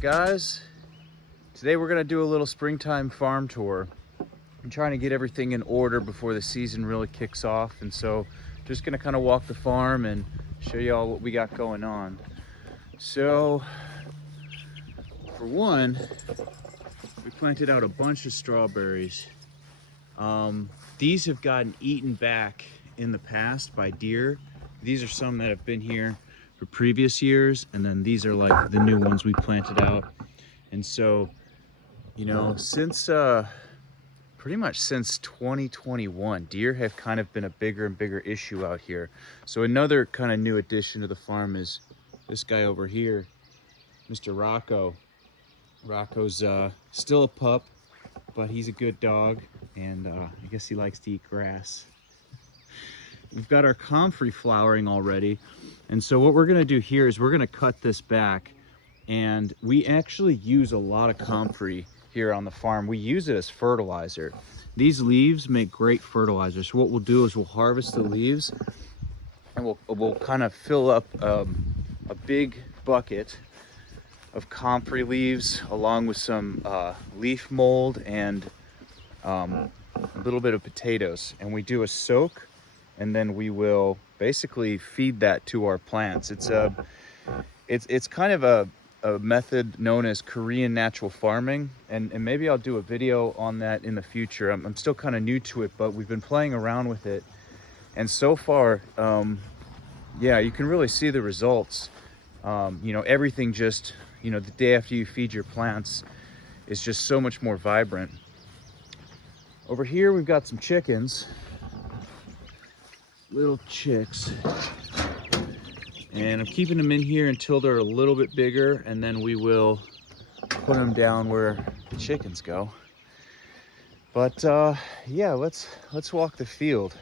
Guys, today we're gonna do a little springtime farm tour. I'm trying to get everything in order before the season really kicks off, and so just gonna kind of walk the farm and show you all what we got going on. So for one, we planted out a bunch of strawberries. These have gotten eaten back in the past by deer. These are some that have been here for previous years, and then these are like the new ones we planted out. And so, you know, since pretty much since 2021, deer have kind of been a bigger and bigger issue out here. So another kind of new addition to the farm is this guy over here, Mr. Rocco. Rocco's still a pup, but he's a good dog, and I guess he likes to eat grass. We've got our comfrey flowering already, and so what we're gonna do here is we're gonna cut this back, and we actually use a lot of comfrey here on the farm. We use it as fertilizer. These leaves make great fertilizer. So what we'll do is we'll harvest the leaves, and we'll kind of fill up a big bucket of comfrey leaves along with some leaf mold and a little bit of potatoes, and we do a soak, and then we will basically feed that to our plants. It's kind of a method known as Korean natural farming, and maybe I'll do a video on that in the future. I'm still kind of new to it, but we've been playing around with it, and so far, yeah, you can really see the results. You know, everything just, you know, the day after you feed your plants is just so much more vibrant. Over here we've got some chickens, little chicks, and I'm keeping them in here until they're a little bit bigger, and then we will put them down where the chickens go. But yeah, let's walk the field.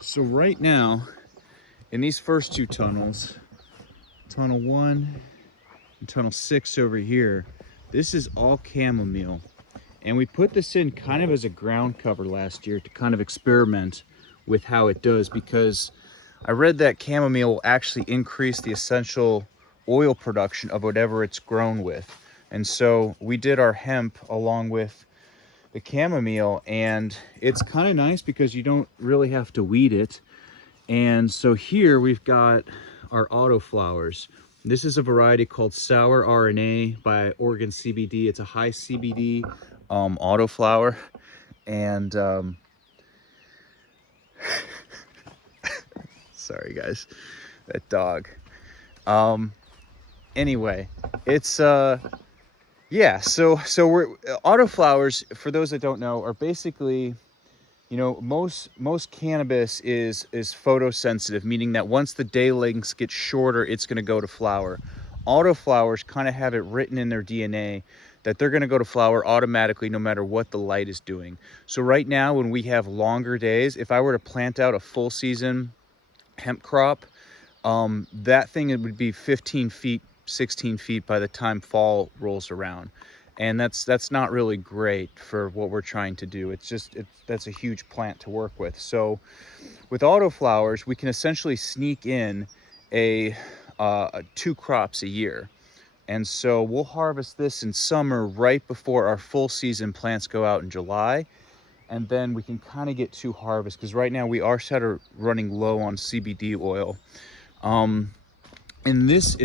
So right now, in these first two tunnels, tunnel 1 and tunnel 6 over here, this is all chamomile. And we put this in kind of as a ground cover last year to kind of experiment with how it does, because I read that chamomile will actually increase the essential oil production of whatever it's grown with. And so we did our hemp along with the chamomile, and it's kind of nice because you don't really have to weed it. And so here we've got our autoflowers. This is a variety called Sour RNA by Oregon CBD. It's a high CBD autoflower, and sorry guys, that dog. Anyway, it's yeah, so we're autoflowers, for those that don't know, are basically, you know, most cannabis is photosensitive, meaning that once the day lengths get shorter, it's going to go to flower. Autoflowers kind of have it written in their DNA that they're going to go to flower automatically no matter what the light is doing. So right now, when we have longer days, if I were to plant out a full season hemp crop, that thing, it would be 15 feet, 16 feet by the time fall rolls around. And that's not really great for what we're trying to do. That's a huge plant to work with. So with autoflowers, we can essentially sneak in a 2 crops a year. And so we'll harvest this in summer right before our full season plants go out in July. And then we can kind of get 2 harvests, because right now we are sort of running low on CBD oil. In this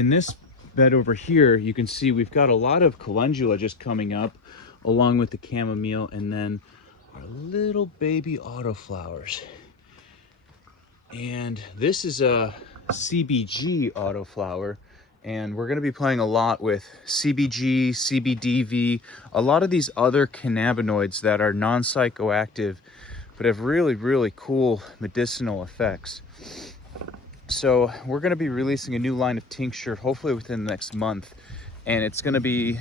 bed over here, you can see we've got a lot of calendula just coming up along with the chamomile, and then our little baby autoflowers. And this is a CBG autoflower, and we're going to be playing a lot with CBG, CBDV, a lot of these other cannabinoids that are non-psychoactive but have really, really cool medicinal effects. So we're going to be releasing a new line of tincture hopefully within the next month, and it's going to be,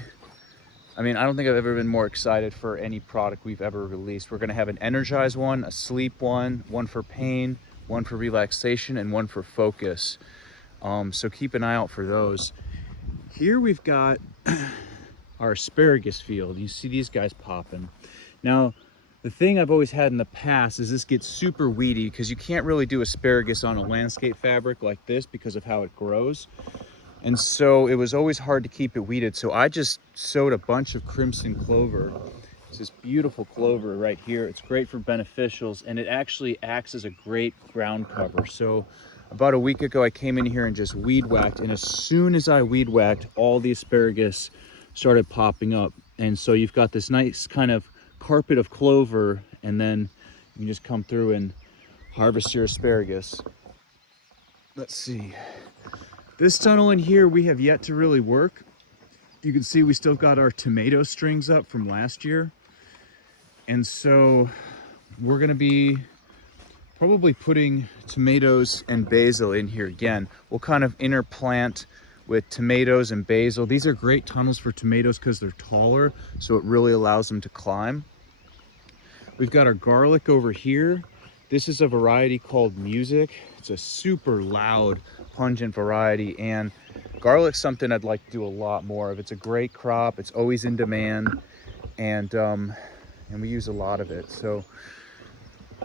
I mean, I don't think I've ever been more excited for any product we've ever released. We're going to have an energize one, a sleep one, one for pain, one for relaxation, and one for focus. So keep an eye out for those. Here we've got our asparagus field. You see these guys popping. Now, The thing I've always had in the past is this gets super weedy because you can't really do asparagus on a landscape fabric like this because of how it grows. And so it was always hard to keep it weeded. So I just sowed a bunch of crimson clover. It's this beautiful clover right here. It's great for beneficials, and it actually acts as a great ground cover. So about a week ago, I came in here and just weed whacked. And as soon as I weed whacked, all the asparagus started popping up. And so you've got this nice kind of carpet of clover, and then you can just come through and harvest your asparagus. Let's see. This tunnel in here, we have yet to really work. You can see we still got our tomato strings up from last year. And so we're gonna be probably putting tomatoes and basil in here again. We'll kind of interplant with tomatoes and basil. These are great tunnels for tomatoes because they're taller, so it really allows them to climb. We've got our garlic over here. This is a variety called Music. It's a super loud, pungent variety, and garlic's something I'd like to do a lot more of. It's a great crop. It's always in demand, and we use a lot of it. So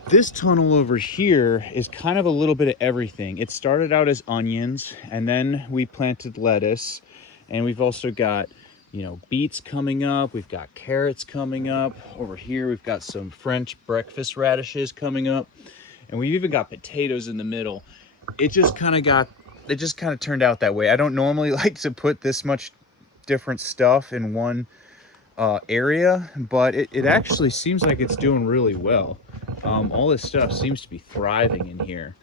this tunnel over here is kind of a little bit of everything. It started out as onions, and then we planted lettuce, and we've also got, you know, beets coming up. We've got carrots coming up. Over here, we've got some French breakfast radishes coming up, and we've even got potatoes in the middle. It just kind of turned out that way. I don't normally like to put this much different stuff in one area, but it actually seems like it's doing really well. All this stuff seems to be thriving in here.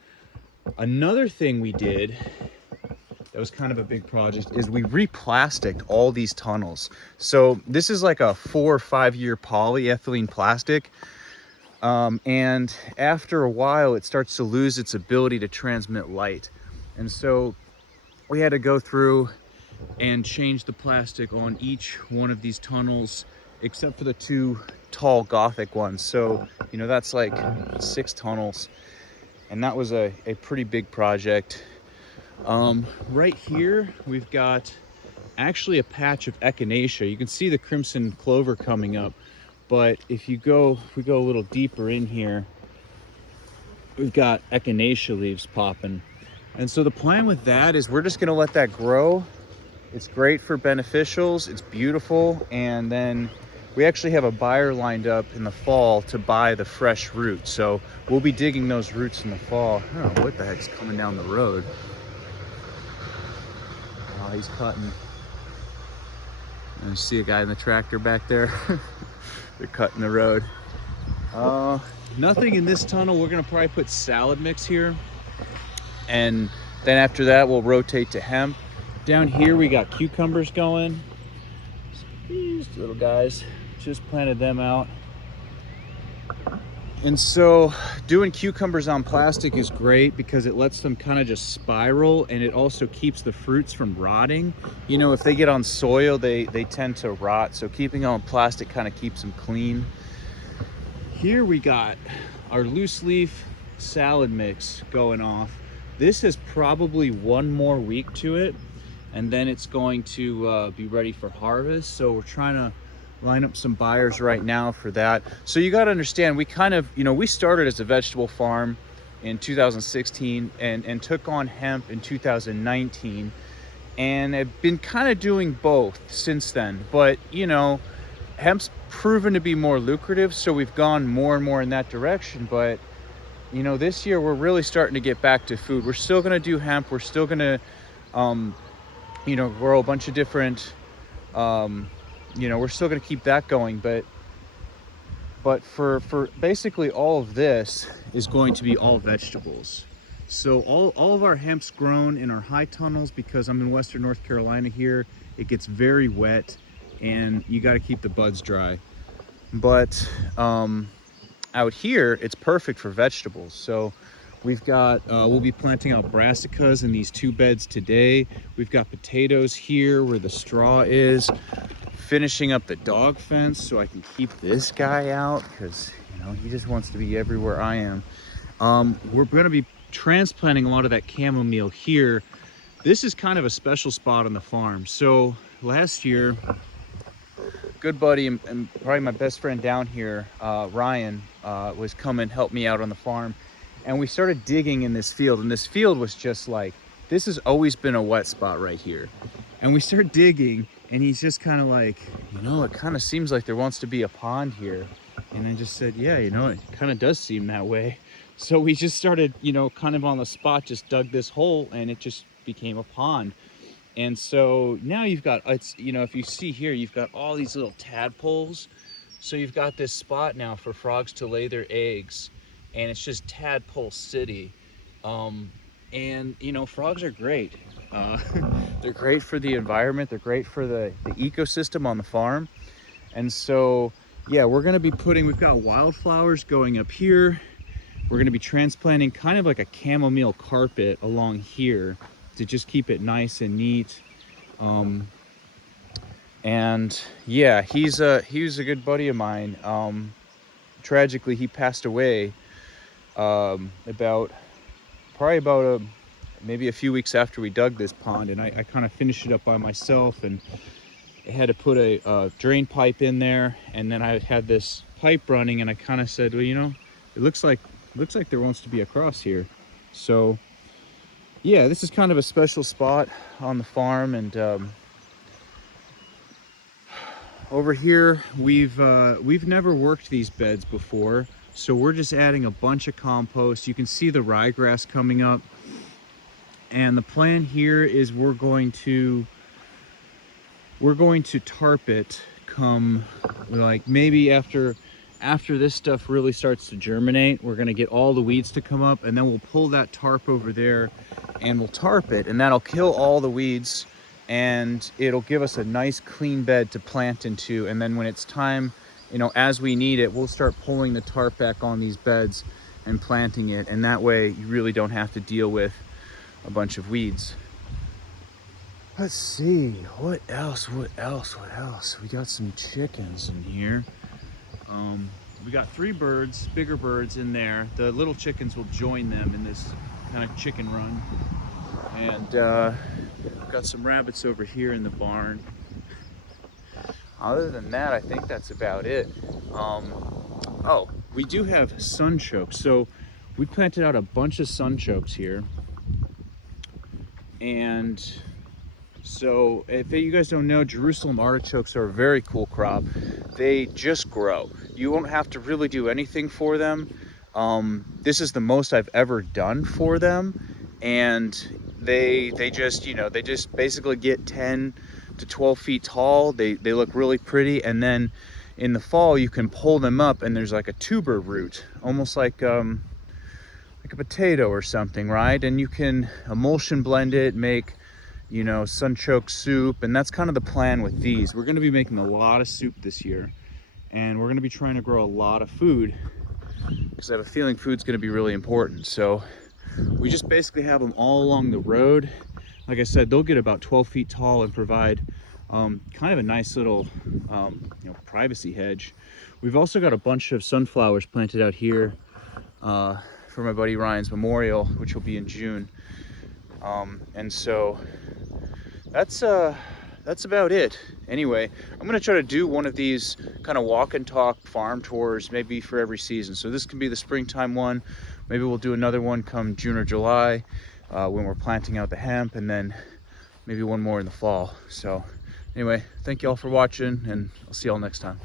Another thing we did that was kind of a big project is we replasticed all these tunnels. So this is like a 4 or 5 year polyethylene plastic. And after a while, it starts to lose its ability to transmit light. And so we had to go through and change the plastic on each one of these tunnels, except for the 2 tall Gothic ones. So, you know, that's like 6 tunnels. And that was a pretty big project. Right here, we've got actually a patch of echinacea. You can see the crimson clover coming up. But if we go a little deeper in here, we've got echinacea leaves popping. And so the plan with that is we're just gonna let that grow. It's great for beneficials, it's beautiful, and then we actually have a buyer lined up in the fall to buy the fresh roots. So we'll be digging those roots in the fall. I don't know what the heck's coming down the road. Oh, he's cutting. And you see a guy in the tractor back there. They're cutting the road. Nothing in this tunnel. We're gonna probably put salad mix here. And then after that, we'll rotate to hemp. Down here, we got cucumbers going. These little guys, just planted them out. And so doing cucumbers on plastic is great because it lets them kind of just spiral, and it also keeps the fruits from rotting. You know, if they get on soil, they tend to rot. So keeping on plastic kind of keeps them clean. Here we got our loose leaf salad mix going off. This has probably 1 more week to it, and then it's going to be ready for harvest. So we're trying to line up some buyers right now for that. So you got to understand, we kind of, you know, we started as a vegetable farm in 2016 and took on hemp in 2019, and have been kind of doing both since then. But, you know, hemp's proven to be more lucrative, so we've gone more and more in that direction. But, you know, this year we're really starting to get back to food. We're still going to do hemp. We're still going to, you know, grow a bunch of different, you know, we're still going to keep that going, but for basically all of this is going to be all vegetables. So all of our hemp's grown in our high tunnels because I'm in Western North Carolina here. It gets very wet and you got to keep the buds dry. But out here, it's perfect for vegetables. So we've got, we'll be planting out brassicas in these 2 beds today. We've got potatoes here where the straw is. Finishing up the dog fence so I can keep this guy out because, you know, he just wants to be everywhere I am. We're going to be transplanting a lot of that chamomile here. This is kind of a special spot on the farm. So last year good buddy and probably my best friend down here, Ryan, was come and help me out on the farm. And we started digging in this field, and this field was just like, this has always been a wet spot right here. And we start digging, and he's just kind of like, you know, it kind of seems like there wants to be a pond here. And I just said, yeah, you know, it kind of does seem that way. So we just started, you know, kind of on the spot, just dug this hole, and it just became a pond. And so now you've got, it's, you know, if you see here, you've got all these little tadpoles. So you've got this spot now for frogs to lay their eggs, and it's just tadpole city. And you know, frogs are great. They're great for the environment. They're great for the ecosystem on the farm. And so, yeah, we're gonna be we've got wildflowers going up here. We're gonna be transplanting kind of like a chamomile carpet along here to just keep it nice and neat. And yeah, he was a good buddy of mine. Tragically, he passed away maybe a few weeks after we dug this pond, and I kind of finished it up by myself, and I had to put a drain pipe in there, and then I had this pipe running, and I kind of said, well, you know, it looks like there wants to be a cross here. So yeah, this is kind of a special spot on the farm. And over here, we've never worked these beds before, so we're just adding a bunch of compost. You can see the ryegrass coming up, and the plan here is we're going to tarp it come, like, maybe after this stuff really starts to germinate. We're going to get all the weeds to come up, and then we'll pull that tarp over there and we'll tarp it, and that'll kill all the weeds, and it'll give us a nice clean bed to plant into. And then when it's time, you know, as we need it, we'll start pulling the tarp back on these beds and planting it, and that way you really don't have to deal with a bunch of weeds. Let's see, what else? We got some chickens in here. We got 3 birds, bigger birds in there. The little chickens will join them in this kind of chicken run. And we've got some rabbits over here in the barn. Other than that, I think that's about it. Oh, we do have sunchokes. So we planted out a bunch of sunchokes here. And so if you guys don't know, Jerusalem artichokes are a very cool crop. They just grow. You won't have to really do anything for them. This is the most I've ever done for them. And they just, you know, they just basically get 10 to 12 feet tall. They look really pretty. And then in the fall, you can pull them up, and there's like a tuber root, almost like a potato or something, right? And you can emulsion blend it, make, you know, sunchoke soup. And that's kind of the plan with these. We're going to be making a lot of soup this year, and we're going to be trying to grow a lot of food, because I have a feeling food's going to be really important. So we just basically have them all along the road. Like I said, they'll get about 12 feet tall and provide kind of a nice little you know, privacy hedge. We've also got a bunch of sunflowers planted out here for my buddy Ryan's memorial, which will be in June. And so that's about it. Anyway, I'm gonna try to do one of these kind of walk and talk farm tours, maybe for every season. So this can be the springtime one. Maybe we'll do another one come June or July when we're planting out the hemp, and then maybe one more in the fall. So anyway, thank you all for watching, and I'll see y'all next time.